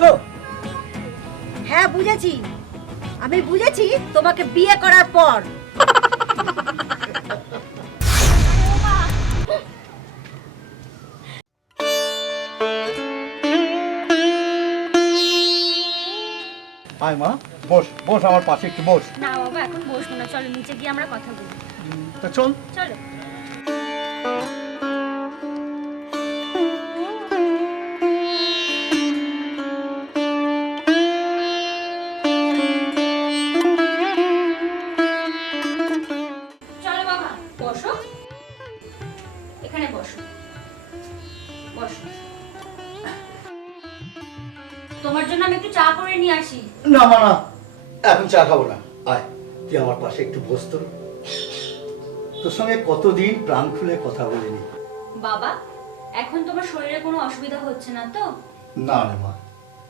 বুঝেছো? হ্যাঁ বুঝেছি, আমি বুঝেছি তোমাকে বিয়ে করার পর। আয় মা, বস বস আমার পাশে একটু বস। না বাবা, এখন বসবো না, চলো নিচে গিয়ে আমরা কথা বলি। তা চল। চলো। চলো বাবা, বসো, এখানে বসো, বসো। তোমার জন্য আমি একটু চা করে নিয়ে আসি। না মা না, এখন চা খাবো না। আয় তুই আমার পাশে একটু বস তো। তোর সঙ্গে কতদিন প্রাণ খুলে কথা বলিনি। বাবা, এখন তোমার শরীরে কোনো অসুবিধা হচ্ছে না তো? না রে মা,